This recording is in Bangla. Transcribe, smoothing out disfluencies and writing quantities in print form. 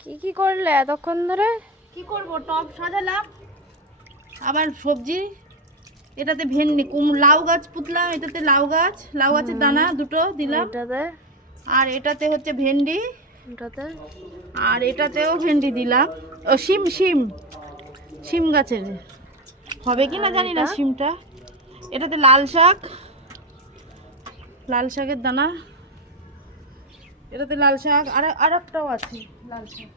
কি কি করলে এতক্ষণ ধরে? কি করব, টব সাজালাম, আবার সবজি, এটাতে ভেন্ডি লাউ গাছ পুতলাম, এটাতে লাউ গাছের দানা দুটো দিলাম, এটাতে আর এটাতে হচ্ছে ভেন্ডি, এটাতে আর এটাতেও ভেন্ডি দিলাম। ও শিম শিম শিম গাছের হবে কি না আর জানি না এটা? শিমটা। এটাতে লাল শাকের দানা, এটাতে লাল শাক, আর একটাও আছে লাল শাক।